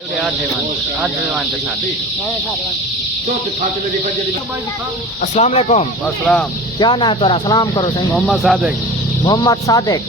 अस्सलाम वालेकुम। अस्सलाम। क्या नाम है तोरा? सलाम करो सही। मोहम्मद सादिक। मोहम्मद सादिक।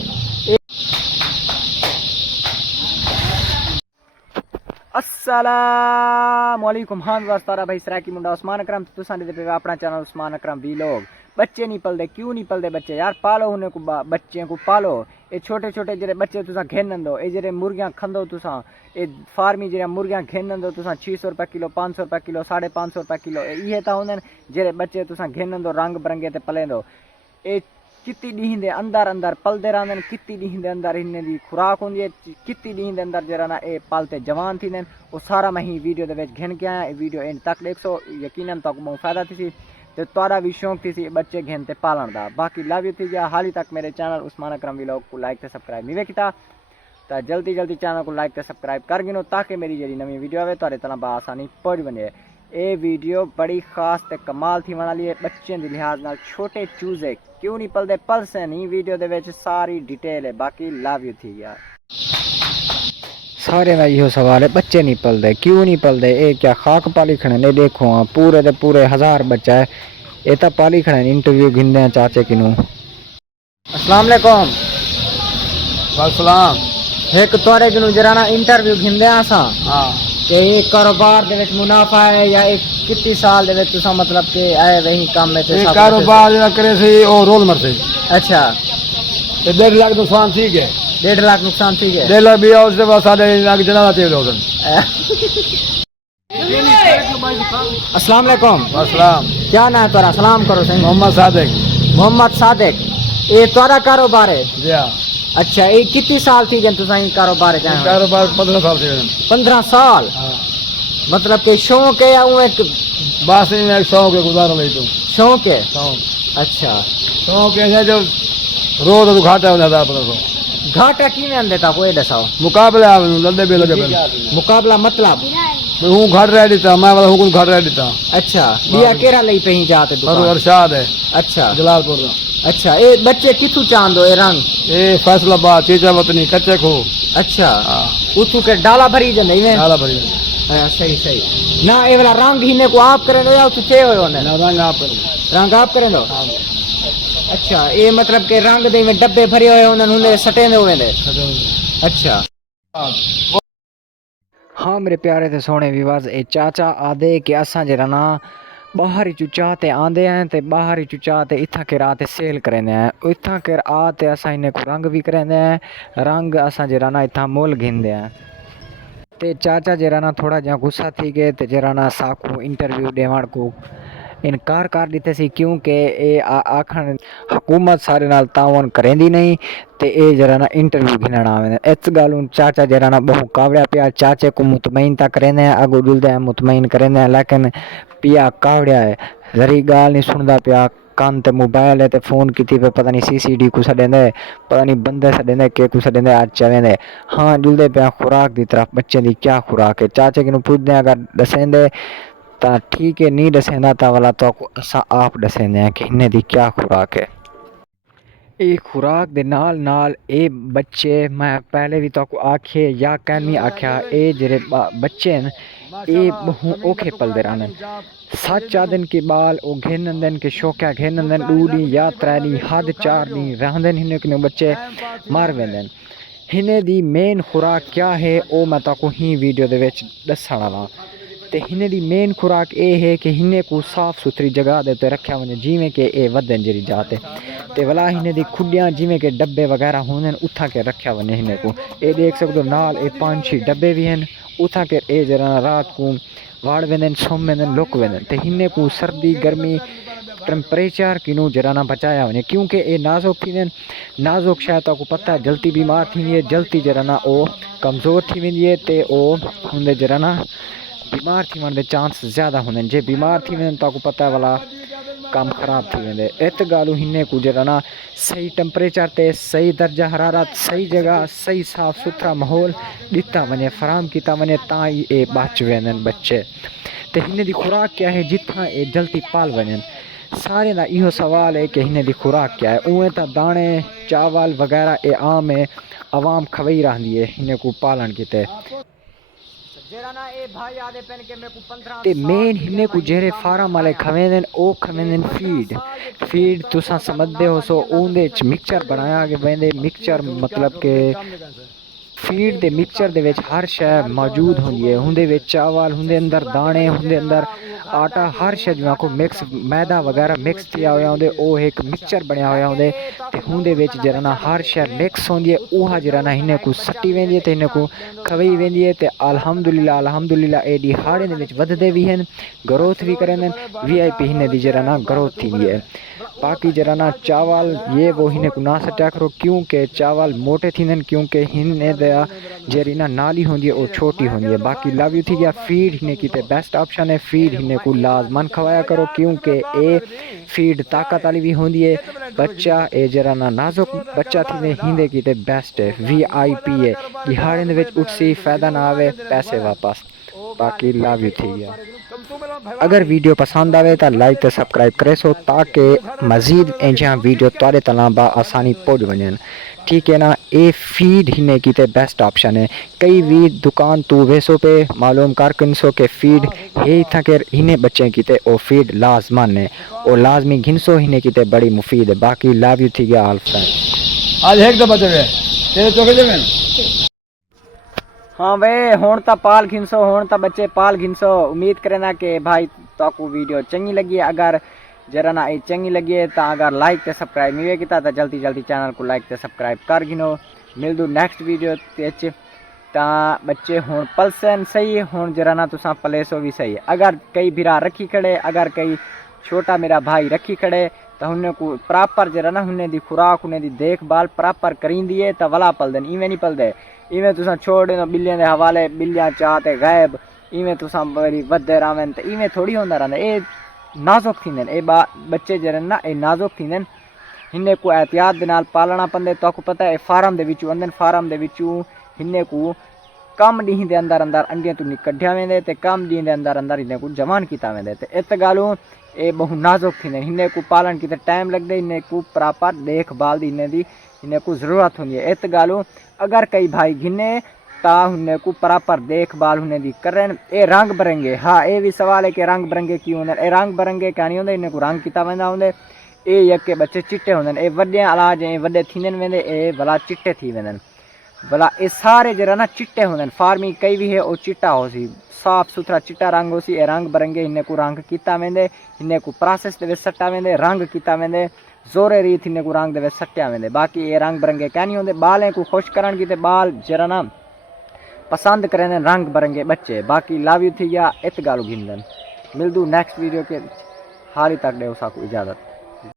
अस्सलाम वालेकुम। हाँ बस तारा भाई सराकी मुंडा उस्मान अकरम तुसा दे पे अपना चैनल उस्मान अकरम वीलॉग। बच्चे नहीं पलदे, क्यों नहीं पलदे बच्चे यार? पालो उन्हें को बच्चे को पालो। ये छोटे छोटे जेरे बच्चे तुसा घेन दो, ये जेरे मुर्गियां खंदो तुसा, ये फार्मी जेरे मुर्गियां घेन दो तुसा 600 रुपये किलो, 500 रुपये किलो, 550 रुपये किलो। ये तो होंगे जेरे बच्चे तुसा घेन दो रंग बिरंगे ते पले दो। ये कितनी ॾींहं दे अंदर अंदर पलते रहंदे आहिनि, कितनी ॾींहं दे अंदर हिन दी खुराक होंदी है, कितनी ॾींहं दे अंदर जरा ना ये पालते जवान थींदे आहिनि। वो सारा मैं ही वीडियो दे विच घिन के आया। ये वीडियो एंड तक देखो, यकीनन तक बहुत फायदा थी तो तारा भी शौक थी बच्चे घेन ते पालन दा। बाकी लव यू थी गया। हाली तक मेरे चैनल उस्मान अकरम वीलॉग को लाइक ते सब्सक्राइब नहीं किया तो जल्दी जल्दी चैनल को लाइक ते सब्सक्राइब कर गिनो ताकि मेरी जी नवी वीडियो आए तो तक आसानी पहुँच बने। ये वीडियो बड़ी खास ते कमाल थी वाली है। बच्चों के लिहाज नाल छोटे चूजे क्यों नहीं पलते, पलसे नहीं वीडियो दे विच सारी डिटेल है। बाकी लव यू थी गया। सारे का यो सवाल है, बच्चे नहीं पलते क्यों नहीं पलते? ये क्या खाक पाली खड़े ने? देखो हाँ पूरे दे पूरे 1000 बच्चा है, ये तो पाली खड़े ने। इंटरव्यू गिनते हैं चाचे किनू। अस्सलाम वालेकुम। अस्सलाम। एक तोरे किनू जरा ना इंटरव्यू गिनते हैं सा। हाँ कि ये कारोबार दे विच मुनाफा है या एक कितनी साल दे विच तुसा मतलब के आए वही काम में ते कारोबार जरा करे से और रोल मरते। अच्छा ये 1.5 लाख नुकसान ठीक है। 1.5 लाख नुकसान ठीक है। 1.5 लाख भी और उसके बाद 7.5 लाख जना चाहिए लोग। अस्सलाम वालेकुम। अस्सलाम। क्या नाम है तोरा? सलाम करो सही। मोहम्मद सादिक। मोहम्मद सादिक। ये तोरा कारोबार है? जी हाँ। अच्छा ये कितनी साल थी जन तुसा ये कारोबार है? कारोबार 15 साल से। 15 साल। हाँ। मतलब के शौक है या वो एक बस में एक शौक है, गुजारा नहीं तो शौक है। शौक। अच्छा शौक है जो रोज तो घाटा हो जाता है। घाटा की में देता कोई दसाओ? मुकाबले आ लंदे भी लगे। मुकाबला मतलब हूँ घर रह देता, मैं वाला हूँ कुछ घर रह देता। अच्छा बिया केरा लई पे ही जाते दुकान? अरशाद है। अच्छा जलालपुर का। अच्छा ये बच्चे किथू चांदो ये रंग? ये फैसलाबाद चीचा वतनी कच्चे खो। अच्छा उतू के डाला भरी जंदे इवें? डाला भरी। सही सही ना। ये वाला रंग ही ने को आप करे या तू चे हो ने? रंग आप करें। रंग आप करे दो। अच्छा ये मतलब के रंग दे में डब्बे भरे हुए उन्होंने सटे हुए ने। अच्छा हाँ मेरे प्यारे थे सोने विवाज ए चाचा आदे कि असा जरा ना बाहर ही चुचा ते आंदे हैं ते बाहर ही चुचा ते इत्था के रात सेल करेंदे हैं। इत्था के आते असा इन्हें को रंग भी करेंदे हैं, रंग असा जरा ना इत्था मोल गिनदे हैं। ते चाचा जरा ना थोड़ा जहाँ गुस्सा थी गए ते जरा ना साकू इंटरव्यू देवण को इनकार कर दिते सी क्योंकि ये आखन हुकूमत सारे नाल तावन करेंदी नहीं ते ये जरा ना इंटरव्यू गिनण आवे। इस गल चाचा जरा ना बहु कावड़िया पिया। चाचे को मुतमईन ता करेंदे हैं, अगो जुलदे हैं मुतमईन करेंदे हैं, लेकिन पिया कावड़िया है, जरी गाल नहीं सुनदा पिया। कान ते मोबाइल है ते फोन की पे पता नहीं CCD को छडेंदे, पता नहीं बंदे छडेंदे के को छडेंदे आज चवेंदे। हाँ जुलदे पिया खुराक दी तरफ, बच्चे दी क्या खुराक है? चाचे किनू पूछदे अगर दसेंदे ता ठीक है, नहीं दसेंदा ता वाला तो असा आप दसेंदे हैं कि इन्हें दी क्या खुराक है। ये खुराक दे नाल नाल ए बच्चे मैं पहले भी तो आखे या कहनी आख्या ए जेरे बच्चे न ये बहु औखे पलदे रहने। 7 दिन के बाल वो घेन दिन के शौकिया घेन दिन 2 दिन या 3 दिन हद 4 दिन रहंदे हिने किने बच्चे मार वेंदे। हिने दी मेन खुराक क्या है वो मैं ताको ही वीडियो दे विच दसण वाला। ते हिने दी मेन खुराक ये है कि हिने को साफ सुथरी जगह दे ते रखा वने जिमें के ए वदन जरी जाते ते वाला हिने दी खुडियां जिमें के डब्बे वगैरह होने उठा के रखा वने। हिने को ये देख सकते हो नाल ए 5-6 डब्बे भी हैं उठा के ए जरा रात को वाड़ वेंदन सोम वेंदन लुक वेंदन। ते हिने को सर्दी गर्मी टेम्परेचर किनू जरा ना बचाया वने क्योंकि ये नाजुक थी। नाजुक शायद आपको पता है जल्दी बीमार थी है, जल्दी जरा ना ओ कमज़ोर थी वेंदी है ते ओ हुंदे जरा ना बीमार थी वन चांस ज़्यादा होंगे। जे बीमार थी वन तो आपको पता है वाला काम खराब थी वेंदे। इत गालू हिने को जरा ना सही टेम्परेचर ते सही दर्जा हरारत सही जगह सही साफ सुथरा माहौल दिता वने फराम किया वने ता ही ये बच वेंदन बच्चे। तो हिने दी खुराक क्या है जितना ये जल्दी पाल वजन? सारे का इहो सवाल है कि हिने दी खुराक क्या है। उएं तो दाने चावल वगैरह ये आम है, आवाम खवई रही है हिने को पालन किते। जेरा ना ए भाई आदे पेन के मेरे को 15 ते मेन हिन्ने को जेरे फार्म वाले खवेंदन ओ खवेंदन फीड तुसा समझदे हो सो ओंदे च मिक्सचर बनाया के वेंदे मिक्सचर मतलब के फीड दे मिक्सचर दे विच हर शय मौजूद होंदी है हुंदे विच चावल हुंदे अंदर दाने हुंदे अंदर आटा हर शय जियां को मिक्स मैदा वगैरह मिक्स किया होया होंदे ओ एक मिक्सचर बनया होया होंदे ते हुंदे विच जरा ना हर शय मिक्स होंदी है ओहा जरा ना हिन्ने को सट्टी वेंदी है ते हिन्ने को खवई वेंदी है ते अल्हम्दुलिल्लाह एडी हाड़े दे विच वधदे भी हन ग्रोथ भी करन वीआईपी हिन्ने दी जरा ना ग्रोथ थी है बाकी जरा ना चावल ये वो हिन्ने को ना सट्या करो क्योंकि चावल मोटे थींदन क्योंकि हिन्ने दा जेरी ना नाली होंदी है वो छोटी होंदी है बाकी लव यू थी गया फीड हिन्ने की ते बेस्ट ऑप्शन है फीड हिन्ने को लाजमन खवाया करो क्योंकि ए फीड ताकत वाली भी होंदी है बच्चा ए जरा ना नाजुक बच्चा थी हिंदे की ते बेस्ट है वीआईपी है दिहाड़े दे विच उठसी फायदा ना आवे पैसे वापस बाकी लव यू थी गया अगर वीडियो पसंद आवे तो लाइक ते सब्सक्राइब करे सो ताकि मजीद इंजिया वीडियो तुआरे तला बा आसानी पहुंच वजन ठीक है ना ए फीड हिन्ने की ते बेस्ट ऑप्शन है कई भी दुकान तू वेसो पे मालूम कर किनसो के फीड हे था के हिन्ने बच्चे की ते ओ फीड लाजमन है ओ लाजमी घिनसो हिन्ने की ते बड़ी मुफीद है बाकी लव यू थी गया ऑल फ्रेंड आज एक दफा चले तेरे तो के जमेन हाँ वे हुण ता पाल घिनसो हुण ता बच्चे पाल घिनसो उम्मीद करेना कि भाई ताकू वीडियो चंगी लगी है अगर जरा ना ये चंगी लगी है तो अगर लाइक ते सब्सक्राइब नहीं किया तो जल्दी जल्दी चैनल को लाइक ते सब्सक्राइब कर गिनो मिल दू नेक्स्ट वीडियो ते बच्चे हुण पलसन सही हुण जरा ना तुसा पलेसो भी सही अगर कई बिरा रखी खड़े अगर कई छोटा मेरा भाई रखी खड़े तो उन्हें को प्रॉपर जरा ना उन्हें दी खुराक उन्हें दी देखभाल प्रॉपर करी दिए तो वला पलदन इवें नहीं पलदे इवें तुसा छोड़ दो बिल्लियां दे हवाले बिल्लियां चाहते गायब इवें तुसा बड़ी वधदे रहवन ते इवें थोड़ी होंदा रहंदा ए नाजुक थींदन ए बच्चे जरन ना ए नाजुक थींदन हिन्ने को एहतियात दे नाल पालना पंदे तो आपको पता है फार्म दे विचों अंदर फार्म दे विचों हिन्ने को कम डी दे अंदर अंदर अंडियां तू कढ़िया वेंदे ते कम डी दे अंदर अंदर हिन्ने को जवान कीता वेंदे ते इत गालू ए बहु नाजुक थींदन हिन्ने को पालन कीते टाइम लगदे हिन्ने को प्रॉपर देखभाल दी हिन्ने को जरूरत होंदी है इत गालू अगर कई भाई गिने ता हुन्ने को प्रॉपर देखभाल हुन्ने दी करन ए रंग बरंगे हाँ ये भी सवाल है कि रंग बरंगे क्यों होंदे ए रंग बरंगे क्या नहीं होंदे इन्हें को रंग कीता वेंदा होंदे ए यके बच्चे चिट्टे होंदे ए वड्डे अलाज ए वड्डे थींदन वेंदे ए भला चिट्टे थी वेंदन भला ए सारे जरा ना चिट्टे होंदे फार्मिंग कई भी है ओ चिट्टा हो सी साफ सुथरा चिट्टा रंग हो सी ए रंग बरंगे इन्हें को रंग कीता वेंदे इन्हें को प्रोसेस दे सट्टा वेंदे रंग कीता वेंदे जोरे रीत इन्हें को रंग दे सट्टिया वेंदे बाकी ए रंग बरंगे क्या नहीं होंदे बालें को खुश करन की ते बाल जरा ना पसंद करें रंग बरंगे बच्चे बाकी लव यू थी गया इत गालू घिंदन मिल दू नेक्स्ट वीडियो के हाल तक दे को इजाज़त।